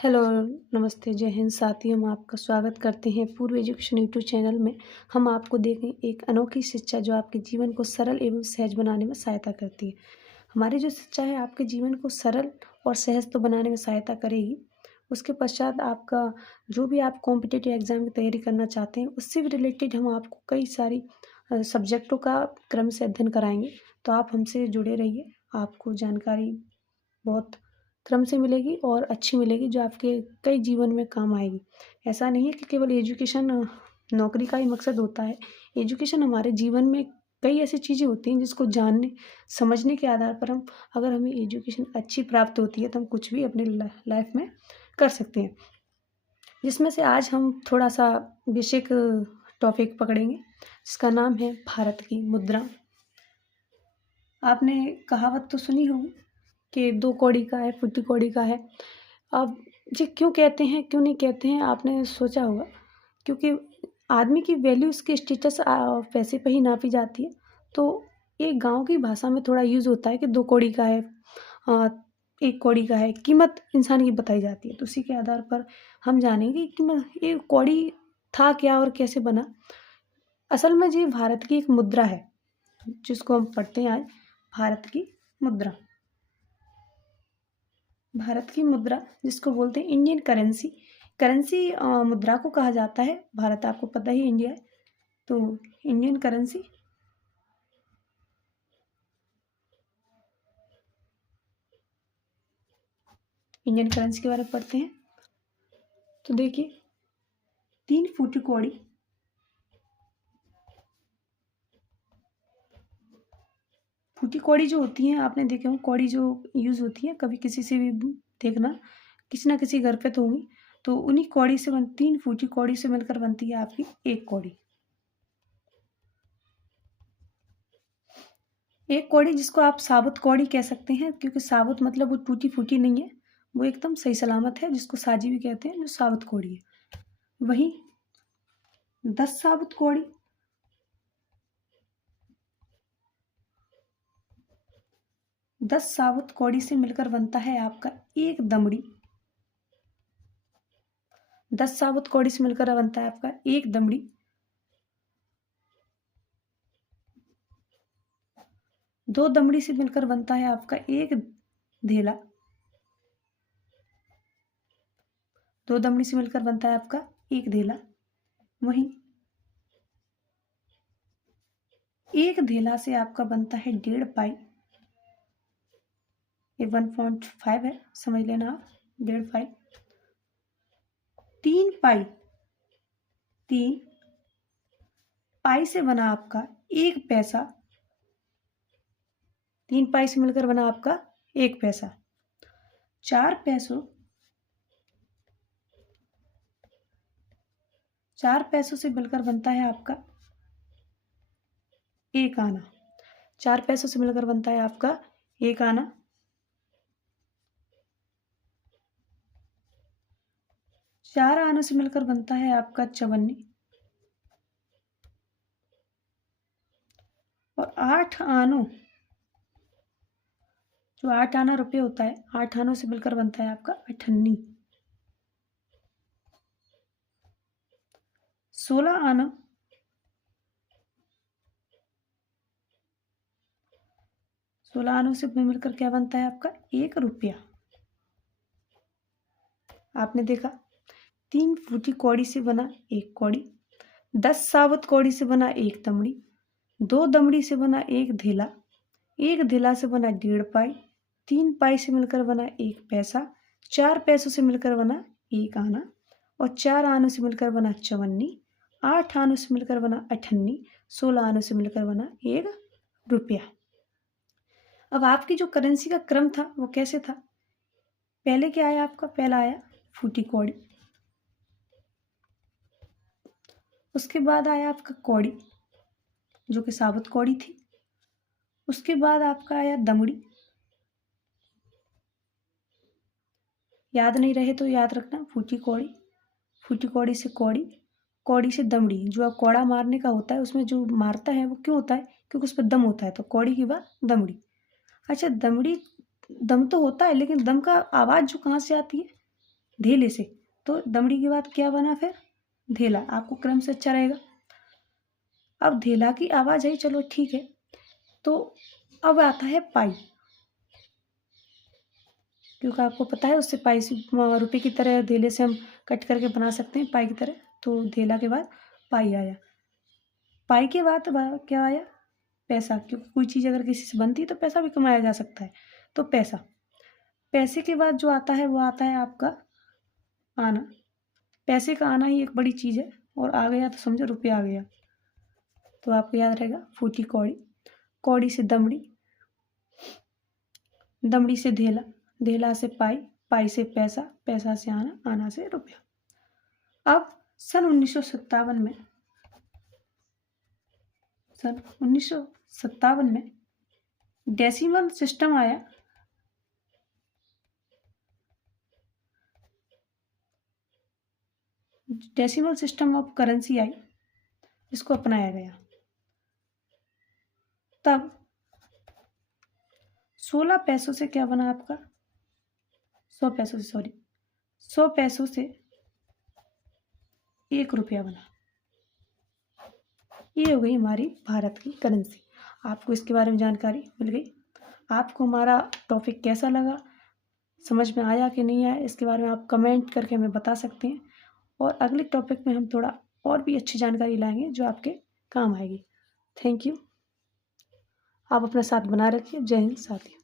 Hello, नमस्ते, जय हिंद साथियों। हम आपका स्वागत करते हैं पूर्व एजुकेशन यूट्यूब चैनल में। हम आपको देंगे एक अनोखी शिक्षा जो आपके जीवन को सरल एवं सहज बनाने में सहायता करती है। हमारी जो शिक्षा है आपके जीवन को सरल और सहज तो बनाने में सहायता करेगी। उसके पश्चात आपका जो भी आप कॉम्पिटिटिव एग्ज़ाम की तैयारी करना चाहते हैं उससे भी रिलेटेड हम आपको कई सारी सब्जेक्टों का क्रम से अध्ययन कराएँगे। तो आप हमसे जुड़े रहिए, आपको जानकारी बहुत क्रम से मिलेगी और अच्छी मिलेगी जो आपके कई जीवन में काम आएगी। ऐसा नहीं है कि केवल एजुकेशन नौकरी का ही मकसद होता है। एजुकेशन हमारे जीवन में कई ऐसी चीज़ें होती हैं जिसको जानने, समझने के आधार पर हम अगर हमें एजुकेशन अच्छी प्राप्त होती है तो हम कुछ भी अपने लाइफ में कर सकते हैं। जिसमें से आज हम थोड़ा-सा बेसिक टॉपिक पकड़ेंगे जिसका नाम है भारत की मुद्रा। आपने कहावत तो सुनी होगी कि 2 कौड़ी का है, फुट्टी कौड़ी का है। अब ये क्यों कहते हैं, क्यों नहीं कहते हैं, आपने सोचा होगा। क्योंकि आदमी की वैल्यू उसके स्टेटस पैसे पे ही नापी जाती है। तो एक गाँव की भाषा में थोड़ा यूज़ होता है कि 2 कौड़ी का है, अ, 1 कौड़ी का है, कीमत इंसान की बताई जाती है। तो उसी के आधार पर हम जानेंगे कि ये कौड़ी था क्या और कैसे बना। असल में ये भारत की एक मुद्रा है, जिसको हम पढ़ते हैं आज, भारत की मुद्रा। भारत की मुद्रा जिसको बोलते हैं इंडियन करेंसी। करेंसी मुद्रा को कहा जाता है। भारत आपको पता ही इंडिया है, तो इंडियन करेंसी के बारे में पढ़ते हैं। तो देखिए, 3 फुटी कौड़ी, फूटी कौड़ी जो होती हैं आपने देखे होंगे, कौड़ी जो यूज़ होती है, कभी किसी से भी देखना, किसी ना किसी घर पे तो होंगी। तो उन्हीं कौड़ी से 3 फूटी कौड़ी से मिलकर बनती है आपकी 1 कौड़ी। 1 कौड़ी जिसको आप साबुत कौड़ी कह सकते हैं, क्योंकि साबुत मतलब वो टूटी फूटी नहीं है, वो एकदम सही सलामत है, जिसको साजी भी कहते हैं, जो साबुत कौड़ी है। वहीं 10 साबुत कौड़ी, 10 साबुत कौड़ी से मिलकर बनता है आपका 1 दमड़ी। 10 साबुत कौड़ी से मिलकर बनता है आपका 1 दमड़ी। 2 दमड़ी से मिलकर बनता है आपका 1 धेला। 2 दमड़ी से मिलकर बनता है आपका 1 धेला। वहीं 1 धेला से आपका बनता है 1.5 पाई। ये 1.5 है, समझ लेना आप, 1.5 पाई। 3 पाई, 3 पाई से बना आपका 1 पैसा। 3 पाई से मिलकर बना आपका 1 पैसा। 4 पैसों, 4 पैसों से मिलकर बनता है आपका 1 आना। 4 पैसों से मिलकर बनता है आपका 1 आना। 4 आनों से मिलकर बनता है आपका 54। और 8 आनों, जो 8 आना रुपये होता है, 8 आनों से मिलकर बनता है आपका 98। 16 आना, 16 आनों से मिलकर क्या बनता है आपका 1 रुपया। आपने देखा, 3 फूटी कौड़ी से बना 1 कौड़ी, 10 साबुत कौड़ी से बना 1 दमड़ी, 2 दमड़ी से बना 1 धेला, 1 धेला से बना 1.5 पाई, 3 पाई से मिलकर बना 1 पैसा, 4 पैसों से मिलकर बना 1 आना, और 4 आनों से मिलकर बना 54, 8 आनों से मिलकर बना 98, 16 आनों से मिलकर बना 1 रुपया। अब आपकी जो करेंसी का क्रम था वो कैसे था? पहले क्या आया आपका? पहला आया फूटी कौड़ी, उसके बाद आया आपका कौड़ी जो कि साबुत कौड़ी थी, उसके बाद आपका आया दमड़ी। याद नहीं रहे तो याद रखना, फूटी कौड़ी, फूटी कौड़ी से कौड़ी, कौड़ी से दमड़ी। जो अब कौड़ा मारने का होता है उसमें जो मारता है वो क्यों होता है? क्योंकि उस पर दम होता है, तो कौड़ी की बाद दमड़ी। अच्छा, दमड़ी, दम तो होता है लेकिन दम का आवाज़ जो कहाँ से आती है? धेले से, तो दमड़ी के बाद क्या बना फिर धेला। आपको क्रम से अच्छा रहेगा। अब धेला की आवाज़ आई, चलो ठीक है। तो अब आता है पाई, क्योंकि आपको पता है उससे पाई से रुपये की तरह धेले से हम कट करके बना सकते हैं पाई की तरह। तो धेला के बाद पाई आया। पाई के बाद क्या आया, पैसा, क्योंकि कोई चीज़ अगर किसी से बनती है तो पैसा भी कमाया जा सकता है। तो पैसा, पैसे के बाद जो आता है वो आता है आपका आना। पैसे का आना ही एक बड़ी चीज़ है, और आ गया तो समझो रुपया आ गया। तो आपको याद रहेगा फूटी कौड़ी, कौड़ी से दमड़ी, दमड़ी से धेला, धेला से पाई, पाई से पैसा, पैसा से आना, आना से रुपया। अब सन 1957 में, सन 1957 में डेसिमल सिस्टम आया। डेसिमल सिस्टम ऑफ करेंसी आई, इसको अपनाया गया। तब 16 पैसों से क्या बना आपका, 100 पैसों से, सॉरी 100 पैसों से 1 रुपया बना। ये हो गई हमारी भारत की करेंसी। आपको इसके बारे में जानकारी मिल गई। आपको हमारा टॉपिक कैसा लगा, समझ में आया कि नहीं आया, इसके बारे में आप कमेंट करके हमें बता सकते हैं। और अगले टॉपिक में हम थोड़ा और भी अच्छी जानकारी लाएंगे जो आपके काम आएगी। Thank you. आप अपना साथ बना रखिए। जय हिंद साथियों।